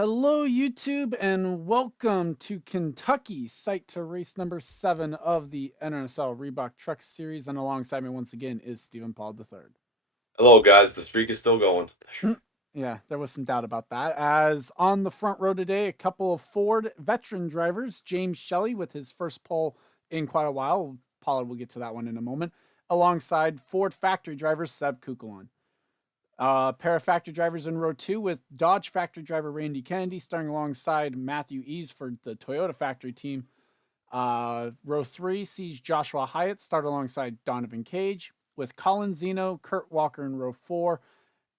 Hello, YouTube, and welcome to Kentucky, site to race number 7 of the NRSL Reebok Truck Series. And alongside me once again is Stephen Paul III. Hello, guys. The streak is still going. Yeah, there was some doubt about that. As on the front row today, a couple of Ford veteran drivers, James Shelley with his first pole in quite a while. Pollard will get to that one in a moment. Alongside Ford factory drivers, Seb Kukulon. Pair of factory drivers in row 2 with Dodge factory driver Randy Kennedy starting alongside Matthew Ease for the Toyota factory team. Row 3 sees Joshua Hyatt start alongside Donovan Cage with Colin Zeno, Kurt Walker in row 4,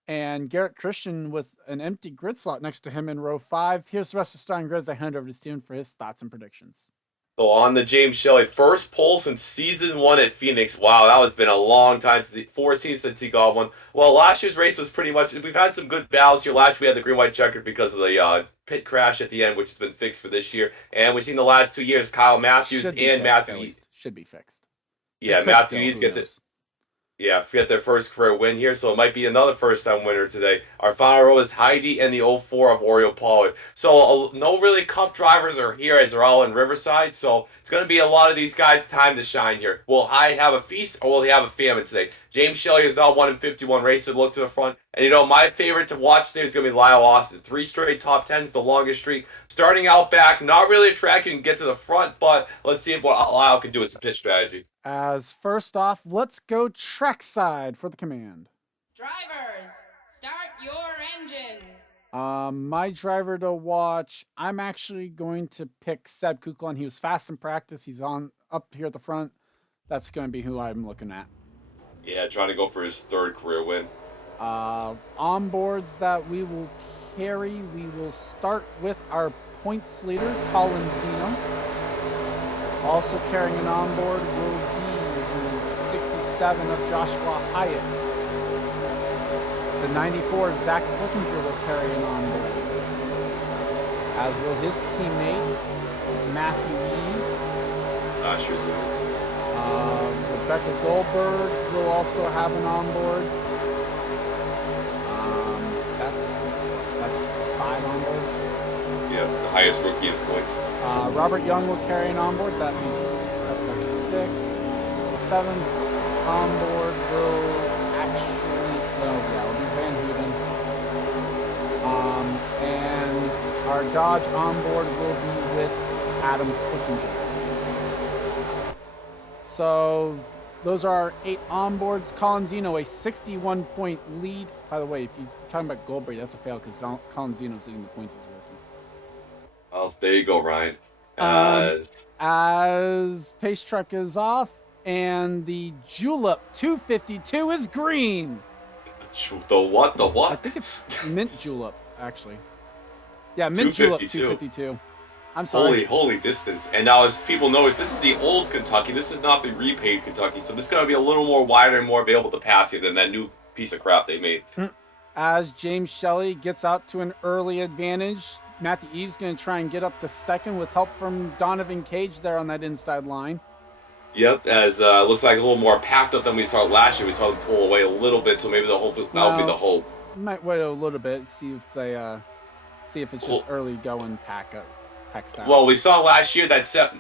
and Garrett Christian with an empty grid slot next to him in row 5. Here's the rest of the starting grids. I hand over to Steven for his thoughts and predictions. So on the James Shelley first pole since season 1 at Phoenix. Wow, that has been a long time since 4 seasons since he got one. Well, last year's race was pretty much. We've had some good battles here. Last year we had the green white checkered because of the pit crash at the end, which has been fixed for this year. And we've seen the last 2 years Kyle Matthews Should be and fixed, Matthew at East. least. Should be fixed. Yeah, Matthew East get the get their first career win here, so it might be another first-time winner today. Our final row is Heidi and the 04 of Oriole Pollard. So no really Cup drivers are here as they're all in Riverside, so it's going to be a lot of these guys' time to shine here. Will Hyde have a feast or will he have a famine today? James Shelley is now 1 in 51 races. Look to the front. And you know, my favorite to watch today is going to be Lyle Austin. 3 straight top 10s, the longest streak. Starting out back, not really a track you can get to the front, but let's see what Lyle can do with some pit strategy. As first off, let's go trackside for the command. Drivers, start your engines. My driver to watch, I'm actually going to pick Seb Kuklon. He was fast in practice. He's on up here at the front. That's going to be who I'm looking at. Yeah, trying to go for his 3rd career win. Onboards that we will carry, we will start with our points leader, Colin Zeno. Also carrying an onboard will be the 67 of Joshua Hyatt. The 94 Zach Flickinger will carry an onboard, as will his teammate, Matthew Ease. Sure. Rebecca Goldberg will also have an onboard. That's 5 onboards. Yeah, the highest rookie in points. Robert Young will carry an onboard. That means that's our 6th. 7th onboard will actually, it'll be Van Houten. And our Dodge onboard will be with Adam Flickinger. So those are our 8 onboards. Colin Zeno, a 61-point lead. By the way, if you're talking about Goldberg, that's a fail because Colin Zeno's leading the points as rookie. Oh, there you go, Ryan. As pace truck is off, and the Julep 252 is green. The what? The I what? think it's mint Julep, actually. Yeah, mint Julep 252. I'm sorry. Holy distance. And now, as people notice, this is the old Kentucky. This is not the repaid Kentucky. So this is going to be a little more wider and more available to pass here than that new piece of crap they made. As James Shelley gets out to an early advantage, Matthew Eves going to try and get up to 2nd with help from Donovan Cage there on that inside line. Yep, as looks like a little more packed up than we saw last year. We saw them pull away a little bit, so maybe that'll be the hope. Might wait a little bit, see if it's just early going pack style. Well, we saw last year that's fail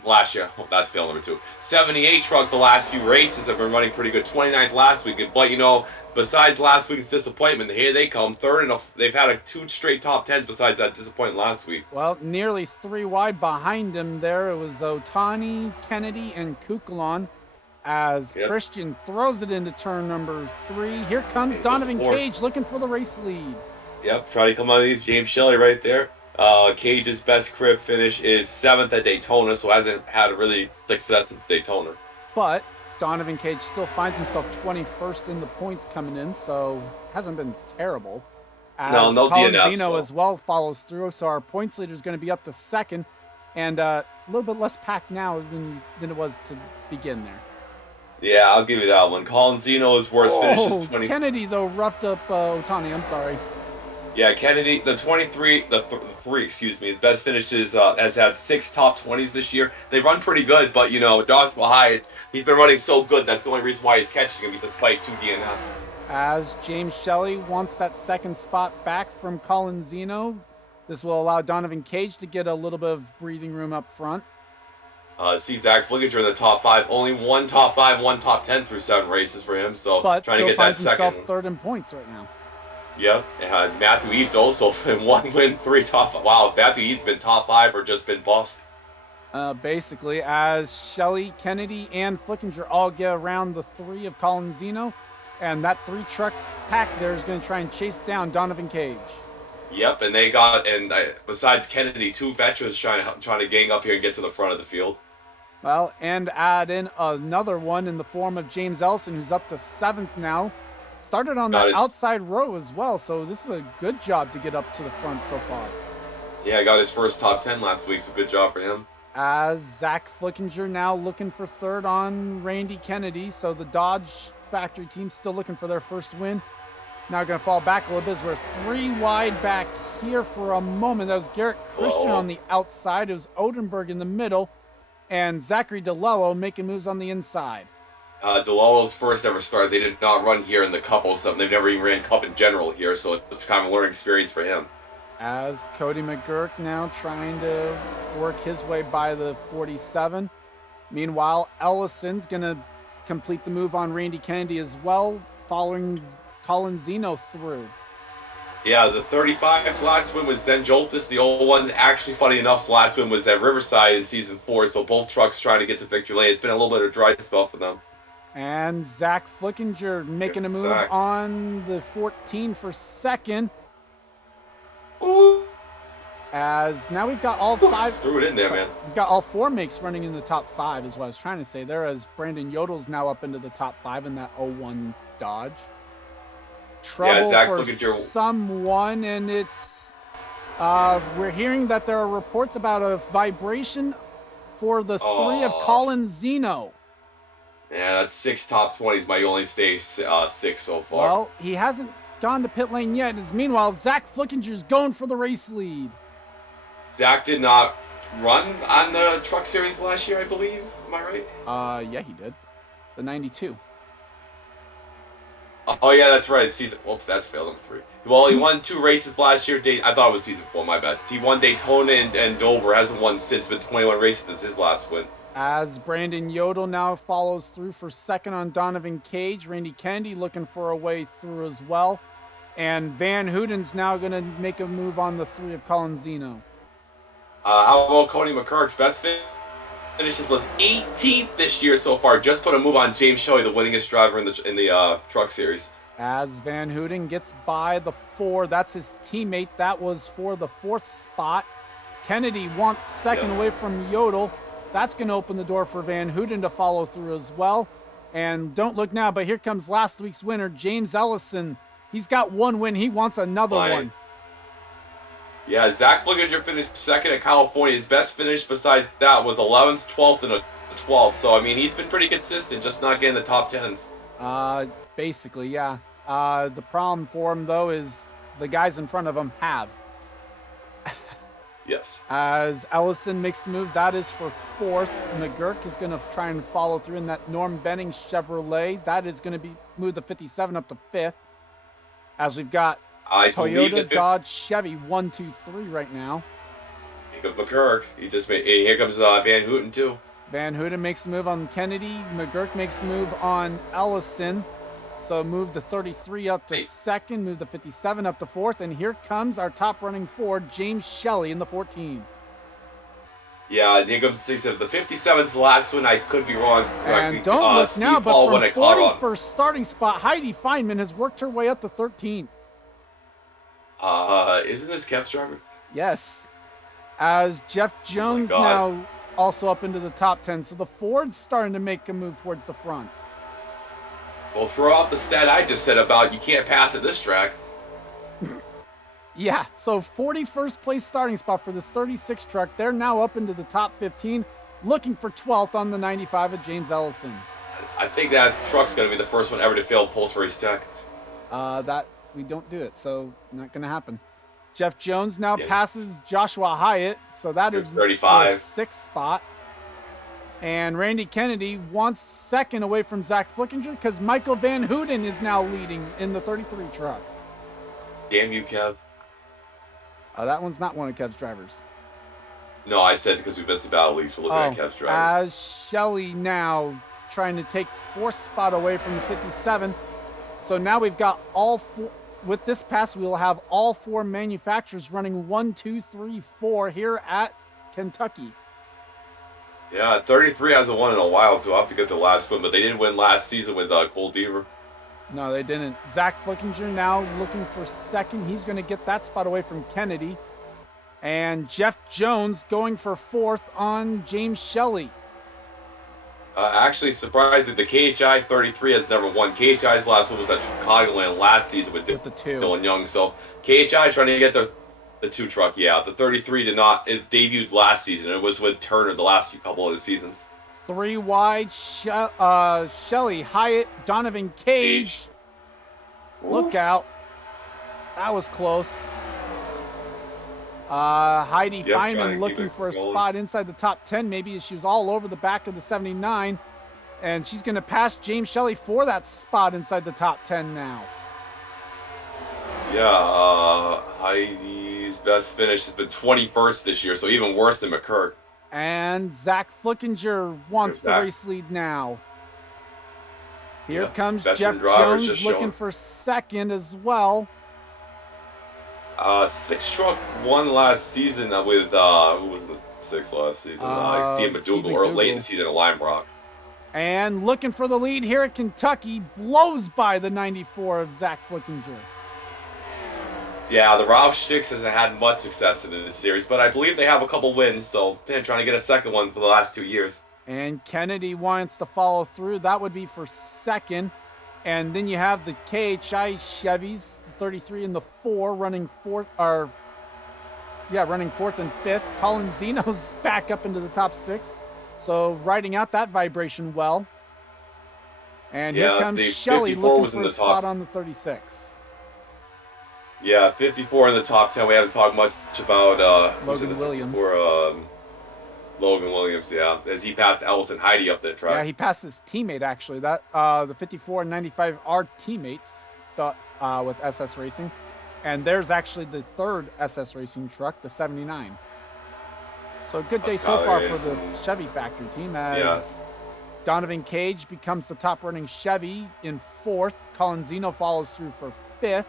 number 2. 78 truck the last few races have been running pretty good. 29th last week, but you know, besides last week's disappointment, here they come 3rd, and they've had 2 straight top 10s besides that disappointment last week. Well, nearly 3 wide behind him there. It was Otani, Kennedy, and Kukulon. As Christian throws it into turn number 3. Here comes Donovan Cage looking for the race lead. Yep, trying to come out of these. James Shelley right there. Cage's best career finish is 7th at Daytona, so hasn't had a really success since Daytona. But Donovan Cage still finds himself 21st in the points coming in, so hasn't been terrible. As no Colin DNF, Zeno as well follows through, so our points leader is going to be up to 2nd, and a little bit less packed now than it was to begin there. Yeah, I'll give you that one. Colin Zeno's worst finish is 20. Kennedy, though, roughed up Otani. I'm sorry. Yeah, Kennedy, the 3, excuse me, his best finishes has had 6 top 20s this year. They run pretty good, but, you know, Joshua Hyatt, he's been running so good. That's the only reason why he's catching him, despite 2 DNFs. As James Shelley wants that 2nd spot back from Colin Zeno. This will allow Donovan Cage to get a little bit of breathing room up front. See Zach Flickinger in the top 5. Only one top 5, one top 10 through 7 races for him. So But trying still to get finds that himself second. third in points right now. Yep. Matthew Eves also in 1 win, 3 top 5. Wow, Matthew Eves been top 5 or just been bust. Basically, as Shelley, Kennedy, and Flickinger all get around the 3 of Colanzino, and that 3-truck pack there is going to try and chase down Donovan Cage. Yep, and they got, besides Kennedy, 2 veterans trying to gang up here and get to the front of the field. Well, and add in another one in the form of James Ellison, who's up to 7th now. Started on that outside row as well, so this is a good job to get up to the front so far. Yeah, got his first top 10 last week, so good job for him. As Zach Flickinger now looking for 3rd on Randy Kennedy, so the Dodge factory team still looking for their first win. Now going to fall back a little bit as we're 3 wide back here for a moment. That was Garrett Christian on the outside. It was Odenberg in the middle. And Zachary DeLello making moves on the inside. DeLello's first ever start. They did not run here in the Cup or something. They've never even ran Cup in general here, so it's kind of a learning experience for him. As Cody McGurk now trying to work his way by the 47. Meanwhile, Ellison's going to complete the move on Randy Kennedy as well, following Colanzino through. Yeah, the 35's last win was Zen Joltis. The old one, actually, funny enough, the last win was at Riverside in Season 4, so both trucks trying to get to victory lane. It's been a little bit of a dry spell for them. And Zach Flickinger making a move on the 14 for 2nd. Ooh. As now we've got all 5. Threw it in there, man. We've got all 4 makes running in the top 5 is what I was trying to say there, as Brandon Yodel's now up into the top 5 in that 01 Dodge. Trouble for someone, and it's we're hearing that there are reports about a vibration for the 3 of Colanzino. Yeah, that's 6 top 20s. My only stay 6 so far. Well, he hasn't gone to pit lane yet. As meanwhile, Zach Flickinger's going for the race lead. Zach did not run on the Truck Series last year, I believe. Am I right? Yeah, he did. The 92. Oh, yeah, that's right. Season. Oops, that's failed. Number 3. Well, he won 2 races last year. I thought it was Season 4, my bad. He won Daytona and Dover. Hasn't won since, been 21 races. This is his last win. As Brandon Yodel now follows through for 2nd on Donovan Cage. Randy Kennedy looking for a way through as well. And Van Hooten's now going to make a move on the 3 of Colanzino. How about Cody McCurk's best finishes was 18th this year so far. Just put a move on James Shelley, the winningest driver in the Truck Series. As Van Hooten gets by the 4, that's his teammate. That was for the 4th spot. Kennedy wants 2nd away from Yodel. That's going to open the door for Van Hooten to follow through as well. And don't look now, but here comes last week's winner, James Ellison. He's got 1 win. He wants another one. Yeah, Zach Flickinger finished 2nd at California. His best finish besides that was 11th, 12th, and a 12th. So, I mean, he's been pretty consistent, just not getting the top 10s. Basically, yeah. The problem for him, though, is the guys in front of him have. Yes. As Ellison makes the move, that is for 4th. McGurk is going to try and follow through in that Norm Benning Chevrolet. That is going to move the 57 up to 5th. As we've got Toyota, Dodge, Chevy, 1, 2, 3 right now. Here comes McGurk. Here comes Van Hooten, too. Van Hooten makes the move on Kennedy. McGurk makes the move on Ellison. So move the 33 up to 2nd, move the 57 up to 4th, and here comes our top running Ford, James Shelley, in the 14. Yeah, here comes the 6. The 57's the last one. I could be wrong. And don't look now, but from 41st starting spot, Heidi Feynman has worked her way up to 13th. Isn't this Kev's driver? Yes. As Jeff Jones now also up into the top 10. So the Ford's starting to make a move towards the front. Well, throw out the stat I just said about you can't pass at this track. Yeah, so 41st place starting spot for this 36 truck. They're now up into the top 15, looking for 12th on the 95 of James Ellison. I think that truck's going to be the first one ever to fail Pulse Race Tech. That we don't do it, so not going to happen. Jeff Jones now passes Joshua Hyatt, so that is 35. the 6th spot. And Randy Kennedy wants 2nd away from Zach Flickinger because Michael Van Hooten is now leading in the 33 truck. Damn you, Kev. That one's not one of Kev's drivers. No, I said because we missed the battle leagues. We're looking at Kev's driver. As Shelley now trying to take 4th spot away from the 57. So now we've got all 4. With this pass, we'll have all 4 manufacturers running 1, 2, 3, 4 here at Kentucky. Yeah, 33 hasn't won in a while, so I'll have to get the last win. But they didn't win last season with Cole Deaver. No, they didn't. Zach Flickinger now looking for 2nd. He's going to get that spot away from Kennedy. And Jeff Jones going for 4th on James Shelley. Actually, surprising, the KHI 33 has never won. KHI's last one was at Chicagoland last season with the 2. Dylan Young. So KHI trying to get the 2 truck. Yeah, the 33 did not. It debuted last season. It was with Turner the last couple of the seasons. 3 wide. Shelley, Hyatt, Donovan Cage. Look out. That was close. Heidi Feynman looking for a spot inside the top 10. Maybe she was all over the back of the 79. And she's going to pass James Shelley for that spot inside the top 10 now. Yeah, Heidi's best finish has been 21st this year, so even worse than McCurk. And Zach Flickinger wants the race lead now. Here comes Jeff Jones looking for 2nd as well. 6 truck won last season with who was the 6 last season? Steve McDougal, or late in the season at Lime Rock. And looking for the lead here at Kentucky, blows by the 94 of Zach Flickinger. Yeah, the Roush 6 hasn't had much success in this series, but I believe they have a couple wins, so they're trying to get a 2nd one for the last 2 years. And Kennedy wants to follow through. That would be for 2nd. And then you have the KHI Chevys, the 33 and the 4, running 4th and 5th. Colin Zeno's back up into the top 6. So riding out that vibration well. And here comes Shelley looking for a spot on the 36. Yeah, 54 in the top 10. We haven't talked much about Logan Williams. Logan Williams, yeah, as he passed Ellison Heidi up the track. Yeah, he passed his teammate actually. That the 54 and 95 are teammates with SS Racing, and there's actually the 3rd SS Racing truck, the 79. So a good day so far for the Chevy factory team as Donovan Cage becomes the top running Chevy in 4th. Colin Zeno follows through for 5th.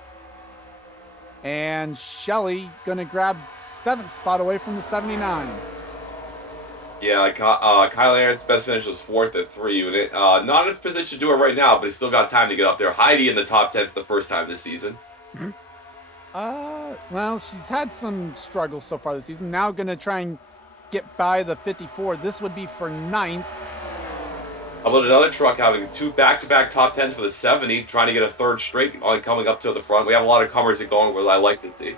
And Shelley gonna grab 7th spot away from the 79. Yeah, Kyle Aaron's best finish was 4th at 3 unit. Not in a position to do it right now, but he's still got time to get up there. Heidi in the top 10 for the first time this season. Well, she's had some struggles so far this season. Now gonna try and get by the 54. This would be for 9th. How about another truck having 2 back-to-back top 10s for the 70, trying to get a 3rd straight on coming up to the front. We have a lot of comers going where I like to see.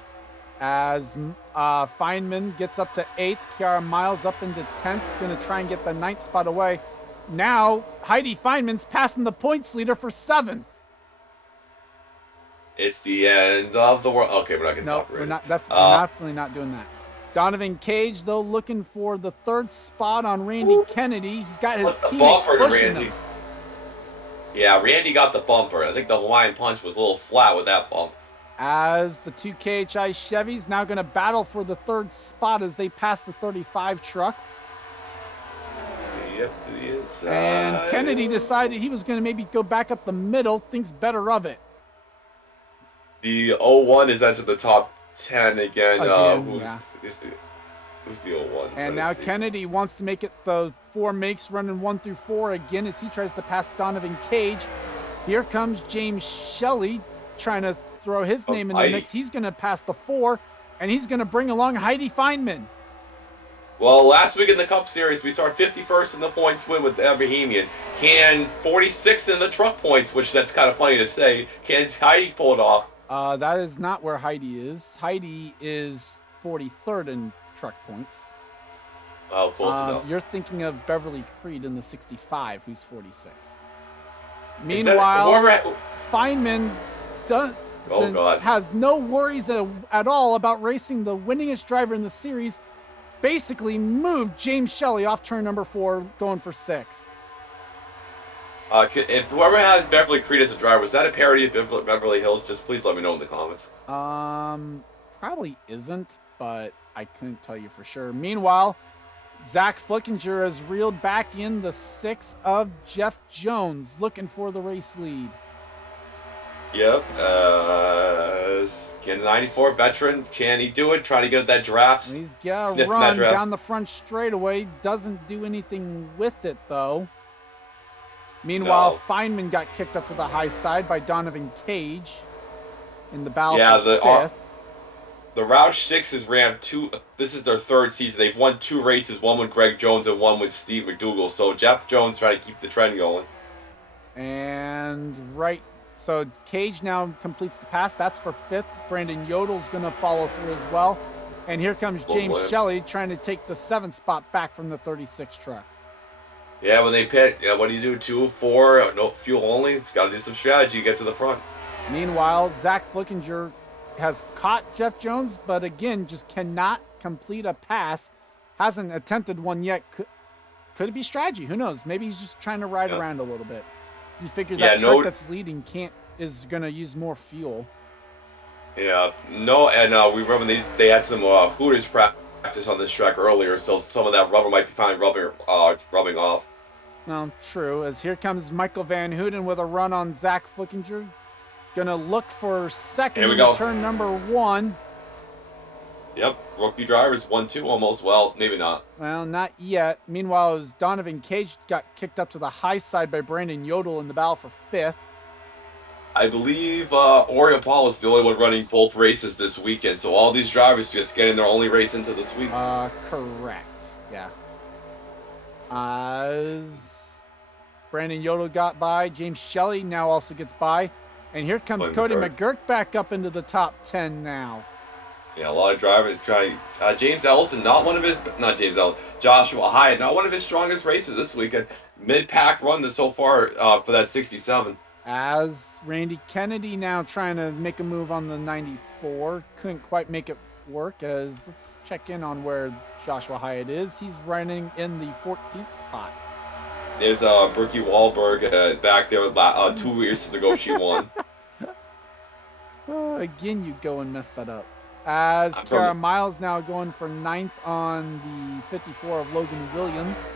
As Feynman gets up to 8th, Kiara Miles up into 10th, going to try and get the 9th spot away. Now, Heidi Feynman's passing the points leader for 7th. It's the end of the world. Okay, we're not going to talk. No, we're definitely not doing that. Donovan Cage, though, looking for the 3rd spot on Randy Kennedy. He's got his teammate pushing him. Yeah, Randy got the bumper. I think the Hawaiian Punch was a little flat with that bump. As the 2 KHI Chevys now going to battle for the 3rd spot as they pass the 35 truck. Yep, to the inside. And Kennedy decided he was going to maybe go back up the middle, thinks better of it. The 01 is entered the top 10 again. Who's the 01? And now Kennedy wants to make it the 4 makes running 1 through 4 again as he tries to pass Donovan Cage. Here comes James Shelley trying to throw his name in the mix. He's going to pass the 4, and he's going to bring along Heidi Feynman. Well, last week in the Cup Series, we started 51st in the points win with the Bohemian. Can 46th in the truck points, which that's kind of funny to say. Can Heidi pull it off? That is not where Heidi is. Heidi is 43rd in truck points. Oh, close enough. You're thinking of Beverly Creed in the 65, who's 46th. Meanwhile, Feynman has no worries at all about racing the winningest driver in the series. Basically moved James Shelley off turn number 4, going for 6th. If whoever has Beverly Creed as a driver, was that a parody of Beverly Hills? Just please let me know in the comments. probably isn't, but I couldn't tell you for sure. Meanwhile, Zach Flickinger has reeled back in the 6 of Jeff Jones, looking for the race lead. Yep. Getting a 94 veteran. Can he do it? Trying to get at that draft. He's got a run down the front straightaway. Doesn't do anything with it, though. Meanwhile, Feynman got kicked up to the high side by Donovan Cage in the battle for 5th. The Roush 6 ran 2. This is their 3rd season. They've won 2 races, one with Greg Jones and one with Steve McDougall. So Jeff Jones trying to keep the trend going. And so Cage now completes the pass. That's for 5th. Brandon Yodel's going to follow through as well. And here comes James Shelley trying to take the 7th spot back from the 36 truck. Yeah, when they pit, what do you do? 2, 4, no fuel only. Got to do some strategy. Get to the front. Meanwhile, Zach Flickinger has caught Jeff Jones, but again, just cannot complete a pass. Hasn't attempted one yet. Could it be strategy? Who knows? Maybe he's just trying to ride around a little bit. You figure that truck that's leading is going to use more fuel. Yeah, no, and we remember they had some Hooters practice on this track earlier, so some of that rubber might be fine rubbing off. No, true. As here comes Michael Van Houten with a run on Zach Flickinger. Gonna look for second in turn number 1. Yep, rookie drivers 1-2 almost. Well, maybe not. Well, not yet. Meanwhile, as Donovan Cage got kicked up to the high side by Brandon Yodel in the battle for 5th. I believe Oriole Paul is the only one running both races this weekend, so all these drivers just getting their only race into this week. Correct. Yeah. As Brandon Yodel got by, James Shelley now also gets by. And here comes Cody McGurk back up into the top 10 now. Yeah, a lot of drivers trying. James Ellison, Joshua Hyatt, not one of his strongest races this weekend. Mid-pack run so far for that 67. As Randy Kennedy now trying to make a move on the 94. Couldn't quite make it work. As let's check in on where Joshua Hyatt is. He's running in the 14th spot. There's Brookie Wahlberg back there with 2 races ago. She won. Again, you go and mess that up. As Kiara Miles now going for 9th on the 54 of Logan Williams.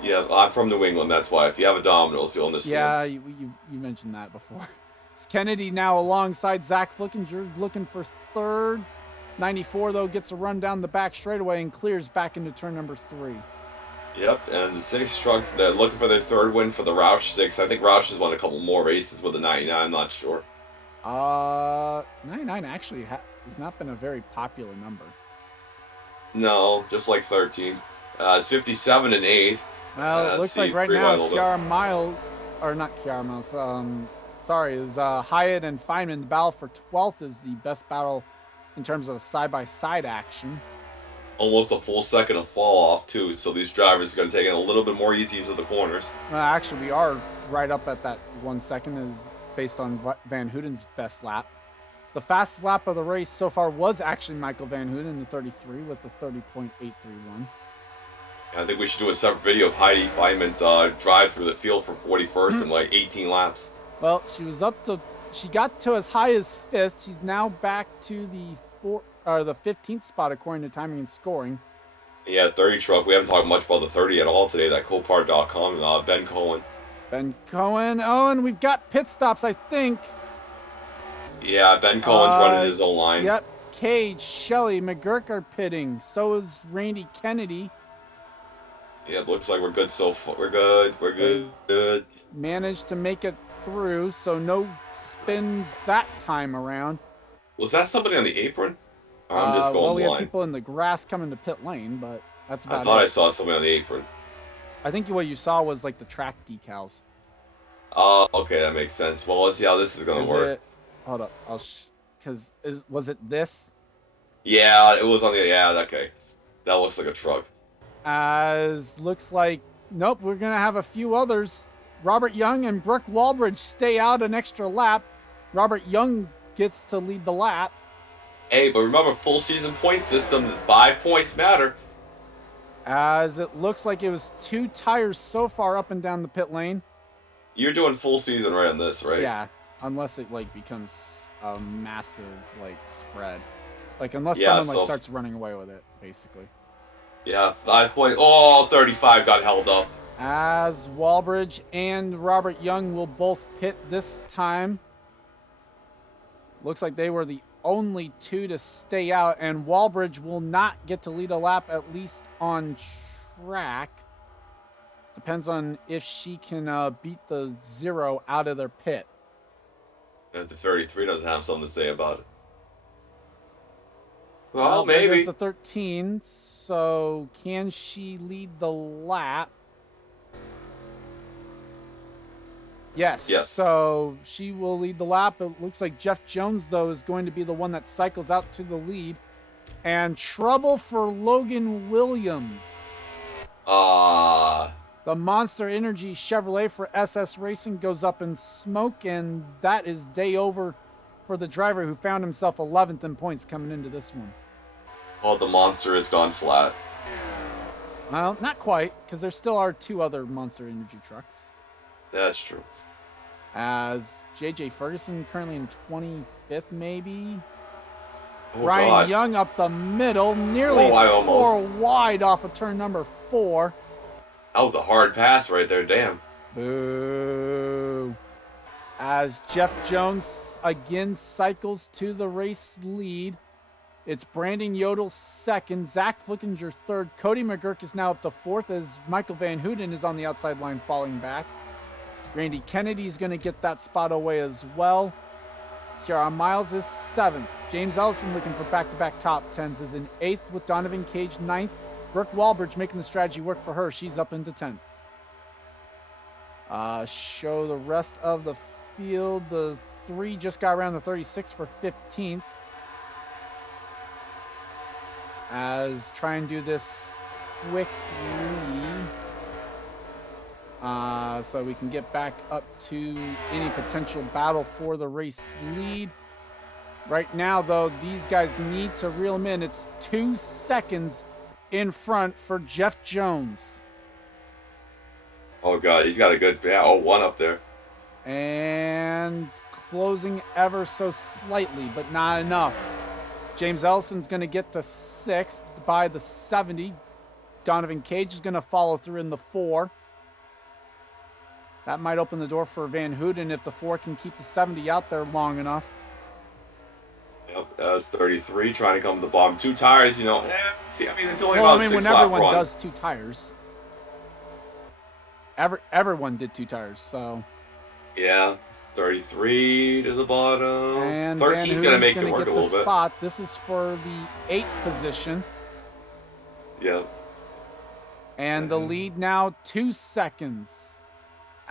Yeah, I'm from New England. That's why. If you have a Domino's, you'll understand. Yeah, you mentioned that before. It's Kennedy now alongside Zach Flickinger looking for 3rd. 94, though, gets a run down the back straightaway and clears back into turn number 3. Yep, and the 6 truck, they're looking for their 3rd win for the Roush 6. I think Roush has won a couple more races with the 99. I'm not sure. 99 actually has not been a very popular number. No, just like 13. It's 57 and 8th. Well, it looks like right now Kiara Miles, or not Kiara Miles, is Hyatt and Feynman. The battle for 12th is the best battle in terms of side-by-side action. Almost a full second of fall off, too, so these drivers are going to take it a little bit more easy into the corners. Well, actually, we are right up at that 1 second is based on Van Houten's best lap. The fastest lap of the race so far was actually Michael Van Houten in the 33 with a 30.831. I think we should do a separate video of Heidi Feynman's drive through the field from 41st in like 18 laps. Well, she got to as high as 5th. She's now back to the 15th spot according to timing and scoring. Yeah, 30 truck. We haven't talked much about the 30 at all today. That Copart.com, Ben Cohen. Oh, and we've got pit stops, I think. Yeah, Ben Cohen's running his own line. Yep. Cage, Shelley, McGurk are pitting. So is Randy Kennedy. Yeah, it looks like we're good so far. We're good. Managed to make it through, so no spins that time around. Was that somebody on the apron? I'm just going we blind. have people in the grass coming to pit lane, but that's about it. I thought I saw somebody on the apron. I think what you saw was like the track decals. Okay, that makes sense. Well, let's see how this is going to work. Hold up. Was it this? Yeah, it was on the, okay. That looks like a truck. Looks like, nope, we're going to have a few others. Robert Young and Brooke Walbridge stay out an extra lap. Robert Young gets to lead the lap. Hey, but remember, full season point system, 5 points matter. As it looks like it was 2 tires so far up and down the pit lane. You're doing full season right on this, right? Yeah, unless it becomes a massive spread. Like, unless Yeah, someone like so- starts running away with it, basically. Yeah, 5 point. Oh, 35 got held up. As Walbridge and Robert Young will both pit this time. Looks like they were the only two to stay out, and Walbridge will not get to lead a lap, at least on track. Depends on if she can beat the 0 out of their pit. And the 33 doesn't have something to say about it. Well, There maybe. goes the 13. So can she lead the lap? Yes. So she will lead the lap. It looks like Jeff Jones, though, is going to be the one that cycles out to the lead. And trouble for Logan Williams. The Monster Energy Chevrolet for SS Racing goes up in smoke, and that is day over for the driver who found himself 11th in points coming into this one. Oh, the Monster has gone flat. Well, not quite, because there still are 2 other Monster Energy trucks. That's true. As JJ Ferguson currently in 25th, maybe. Oh, Ryan God. Young up the middle, nearly 4 wide off of turn number 4. That was a hard pass right there, damn. Boo. As Jeff Jones again cycles to the race lead. It's Brandon Yodel second, Zach Flickinger third. Cody McGurk is now up to 4th as Michael Van Houten is on the outside line falling back. Randy Kennedy is going to get that spot away as well. Kiara Miles is 7th. James Ellison looking for back-to-back top 10s is in 8th with Donovan Cage 9th. Brooke Walbridge making the strategy work for her. She's up into 10th. Show the rest of the field. The 3 just got around the 36 for 15th. As try and do this quickly. So we can get back up to any potential battle for the race lead. Right now, though, these guys need to reel them in. It's 2 seconds in front for Jeff Jones. Oh, God, he's got a good... Yeah, 1 up there. And closing ever so slightly, but not enough. James Ellison's going to get to 6th by the 70. Donovan Cage is going to follow through in the 4. That might open the door for Van Houten if the 4 can keep the 70 out there long enough. Yep, that's 33, trying to come to the bottom. 2 tires, you know. See, I mean, it's only Well, about I mean, 6 when lap everyone run. does 2 tires. Everyone did 2 tires, so. Yeah, 33 to the bottom. And 13's going to make it gonna work get a little the bit. spot. This is for the 8th position. Yeah. And the lead now 2 seconds.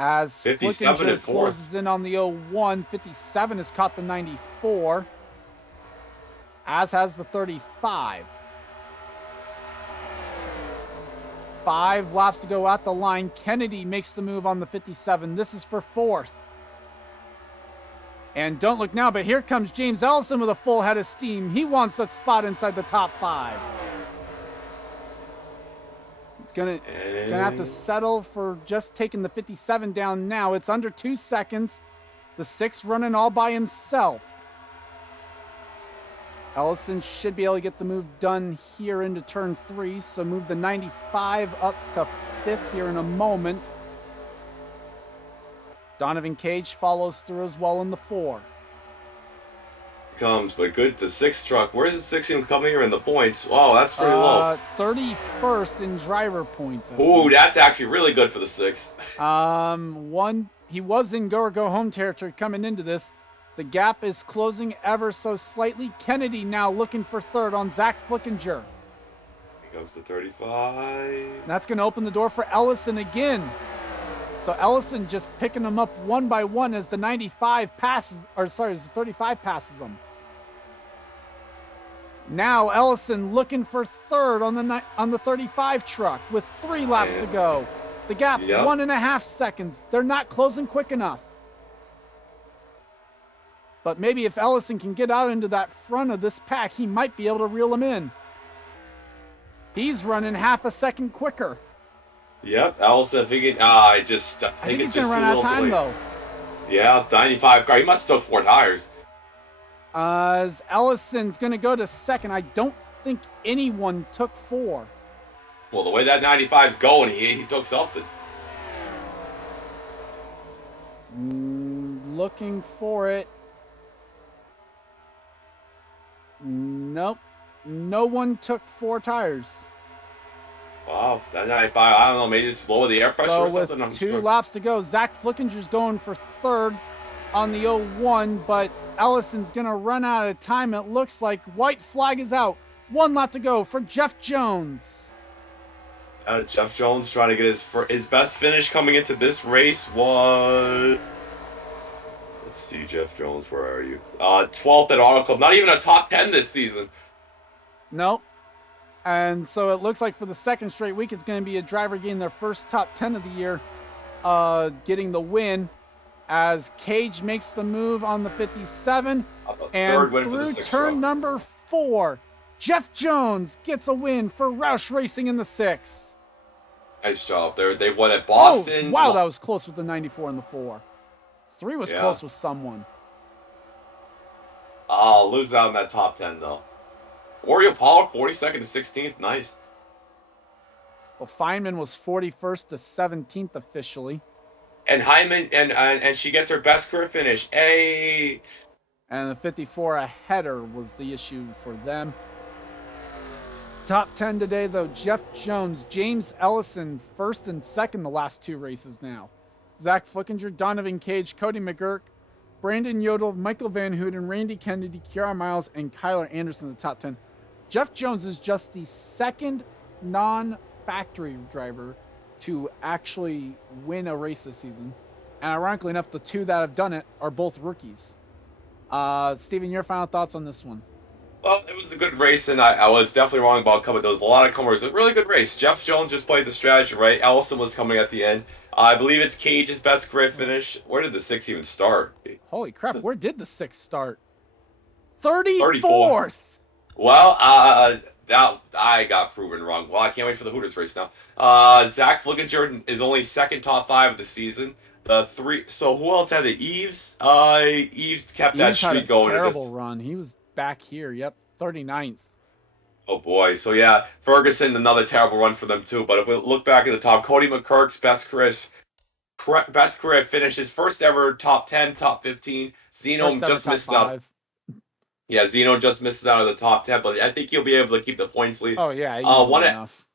As 57 Flickinger and 4th. closes in on the 01. 57 has caught the 94. As has the 35. 5 laps to go at the line. Kennedy makes the move on the 57. This is for 4th. And don't look now, but here comes James Ellison with a full head of steam. He wants a spot inside the top 5. He's gonna have to settle for just taking the 57 down now. It's under 2 seconds. The 6 running all by himself. Ellison should be able to get the move done here into turn 3, so move the 95 up to 5th here in a moment. Donovan Cage follows through as well in the 4. Comes, but good. The 6 truck. Where's the 6 even coming here in the points? Oh, that's pretty low. 31st in driver points. Ooh, that's actually really good for the 6. He was in go or go home territory coming into this. The gap is closing ever so slightly. Kennedy now looking for 3rd on Zach Flickinger. Here comes the 35. And that's going to open the door for Ellison again. So Ellison just picking them up one by one as the 95 passes, as the 35 passes them. Now Ellison looking for 3rd on the 35 truck with 3 laps to go. The gap, 1.5 seconds. They're not closing quick enough. But maybe if Ellison can get out into that front of this pack, he might be able to reel him in. He's running half a second quicker. Yep, Ellison thinking, I think he's it's going to just run too out little of time, too late. though. Yeah, 95 car. He must have took 4 tires. As Ellison's going to go to second. I don't think anyone took 4. Well, the way that 95's going, he took something. Looking for it. Nope. No one took 4 tires. Wow, that 95, I don't know, maybe just lower the air pressure So or with something. 2 laps to go, Zach Flickinger's going for 3rd on the 01, but Ellison's going to run out of time. It looks like white flag is out. 1 lap to go for Jeff Jones. Jeff Jones trying to get his best finish coming into this race was... Let's see, Jeff Jones, where are you? 12th at Auto Club. Not even a top 10 this season. Nope. And so it looks like for the second straight week, it's going to be a driver getting their first top 10 of the year, getting the win, as Cage makes the move on the 57. And through turn number 4, Jeff Jones gets a win for Roush Racing in the 6. Nice job there. They won at Boston. Oh, wow, that was close with the 94 and the 4. 3 was close with someone. Oh, lose out in that top 10, though. Oriole Pollard, 42nd to 16th. Nice. Well, Feynman was 41st to 17th officially. And Hyman, and she gets her best career finish. Hey. And the 54, a header, was the issue for them. Top 10 today, though, Jeff Jones, James Ellison, 1st and 2nd the last 2 races now. Zach Flickinger, Donovan Cage, Cody McGurk, Brandon Yodel, Michael Van Houten, Randy Kennedy, Kiara Miles, and Kyler Anderson in the top 10. Jeff Jones is just the 2nd non-factory driver to actually win a race this season. And ironically enough, the 2 that have done it are both rookies. Steven, your final thoughts on this one? Well, it was a good race, and I was definitely wrong about coming. There was a lot of comers. A really good race. Jeff Jones just played the strategy right. Ellison was coming at the end. I believe it's Cage's best career finish. Where did the 6 even start? Holy crap, where did the 6 start? 34th! 34th. Well, I got proven wrong. Well, I can't wait for the Hooters race now. Zach Flickinger is only 2nd top 5 of the season. The 3. So who else had it? Eves. Eves kept that streak going. Terrible run. He was back here. Yep, 39th. Oh boy. So yeah, Ferguson, another terrible run for them too. But if we look back at the top, Cody McCurk's best career finish, his first ever top 10, top 15. Zeno just missed out. Yeah, Zeno just misses out of the top 10, but I think he'll be able to keep the points lead. Oh yeah, enough.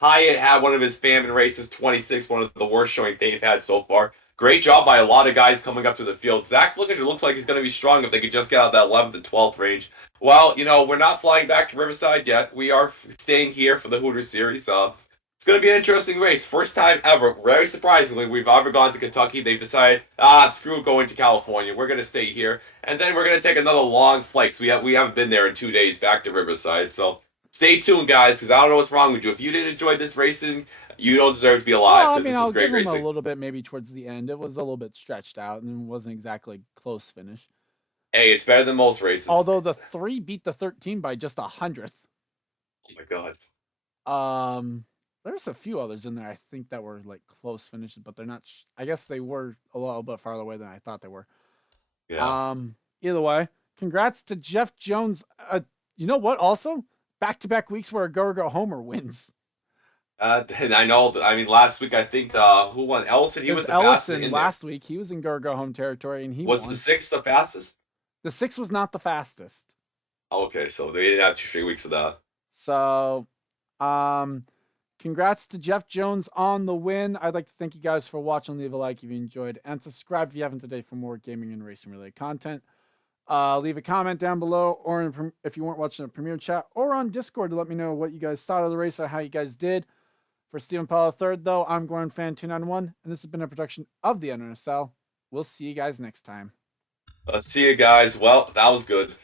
Hyatt had one of his famine races, 26, one of the worst showing they've had so far. Great job by a lot of guys coming up to the field. Zach Flickinger looks like he's going to be strong if they could just get out that 11th and 12th range. Well, we're not flying back to Riverside yet. We are staying here for the Hooters series. It's going to be an interesting race. First time ever, very surprisingly, we've ever gone to Kentucky. They've decided, screw going to California. We're going to stay here. And then we're going to take another long flight. So we haven't been there in 2 days back to Riverside. So stay tuned, guys, because I don't know what's wrong with you. If you didn't enjoy this racing, you don't deserve to be alive. Well, I mean, I'll give him a little bit maybe towards the end. It was a little bit stretched out and it wasn't exactly a close finish. Hey, it's better than most races. Although the 3 beat the 13 by just 100th. Oh my god. There's a few others in there I think that were like close finishes, but they're not. I guess they were a little bit farther away than I thought they were. Yeah. Either way, congrats to Jeff Jones. You know what? Also, back-to-back weeks where a Go Homer wins. And I know. I mean, last week I think who won? Ellison. He was the Ellison fastest last week. He was in Go home territory, and he was won. The 6th the fastest. The 6 was not the fastest. Okay, so they didn't have 2 straight weeks of that. So, congrats to Jeff Jones on the win. I'd like to thank you guys for watching. Leave a like if you enjoyed, and subscribe if you haven't today for more gaming and racing related content. Leave a comment down below, or if you weren't watching a premiere chat, or on Discord to let me know what you guys thought of the race or how you guys did. For Stephen Powell III, though, I'm Gordon Fan 291, and this has been a production of the NRSL. We'll see you guys next time. See you guys. Well, that was good.